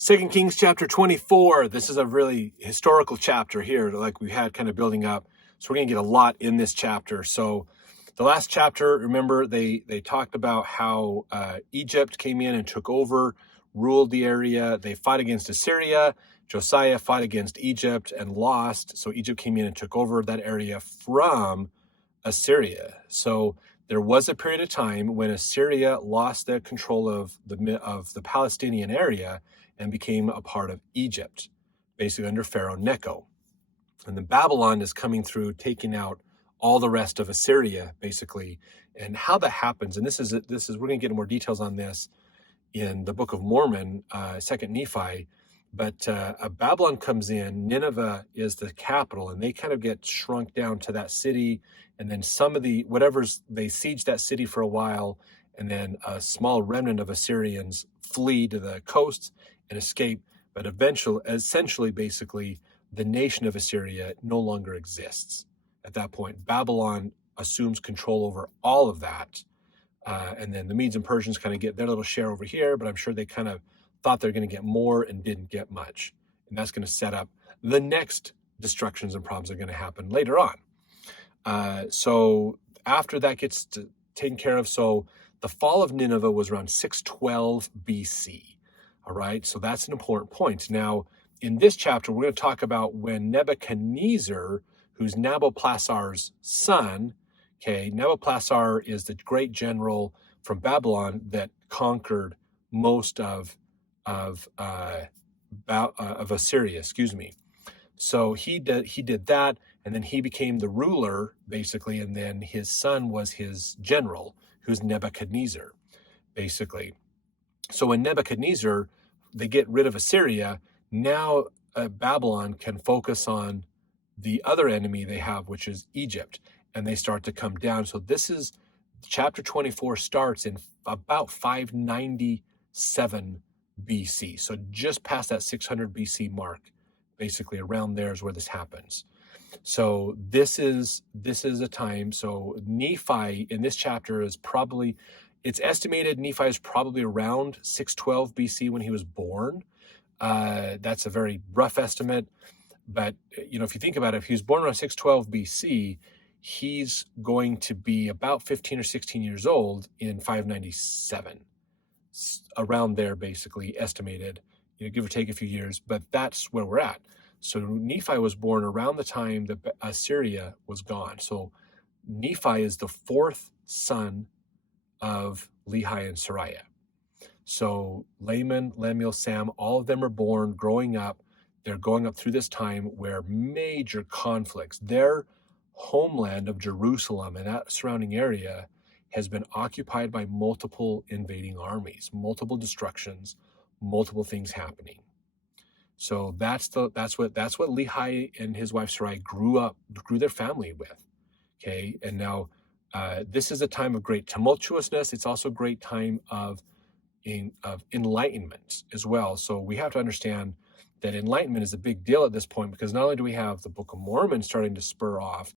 2 Kings chapter 24. This is a really historical chapter here, like we had kind of building up. So we're going to get a lot in this chapter. So the last chapter, remember, they talked about how Egypt came in and took over, ruled the area. They fought against Assyria. Josiah fought against Egypt and lost. So Egypt came in and took over that area from Assyria. So there was a period of time when Assyria lost their control of the Palestinian area and became a part of Egypt, basically under Pharaoh Necho. And then Babylon is coming through, taking out all the rest of Assyria, basically. And how that happens, and this is we're going to get into more details on this in the Book of Mormon, 2nd Nephi. But Babylon comes in, Nineveh is the capital, and they kind of get shrunk down to that city. And then some of they siege that city for a while, and then a small remnant of Assyrians flee to the coasts and escape. But essentially, basically, the nation of Assyria no longer exists. At that point, Babylon assumes control over all of that. And then the Medes and Persians kind of get their little share over here, but I'm sure they kind of thought they're going to get more and didn't get much. And that's going to set up the next destructions and problems that are going to happen later on. So after that gets taken care of, so the fall of Nineveh was around 612 BC. All right, so that's an important point. Now, in this chapter, we're going to talk about when Nebuchadnezzar, who's Nabopolassar's son, okay, Nabopolassar is the great general from Babylon that conquered most of Assyria. So he did that, and then he became the ruler, basically, and then his son was his general, who's Nebuchadnezzar, basically. So when Nebuchadnezzar, they get rid of Assyria, now Babylon can focus on the other enemy they have, which is Egypt, and they start to come down. So this is, chapter 24 starts in about 597 BC. So just past that 600 BC mark, basically around there is where this happens. So this is a time. So Nephi in this chapter is probably, it's estimated Nephi is probably around 612 BC when he was born. That's a very rough estimate. But, if you think about it, if he was born around 612 BC, he's going to be about 15 or 16 years old in 597. Around there, basically, estimated, give or take a few years. But that's where we're at. So Nephi was born around the time that Assyria was gone. So Nephi is the fourth son of Lehi and Sariah. So Laman, Lemuel, Sam, all of them are born, growing up. They're going up through this time where major conflicts, their homeland of Jerusalem and that surrounding area has been occupied by multiple invading armies, multiple destructions, multiple things happening. So that's what Lehi and his wife Sarai grew their family with. Okay, and now this is a time of great tumultuousness. It's also a great time of enlightenment as well. So we have to understand that enlightenment is a big deal at this point, because not only do we have the Book of Mormon starting to spur off,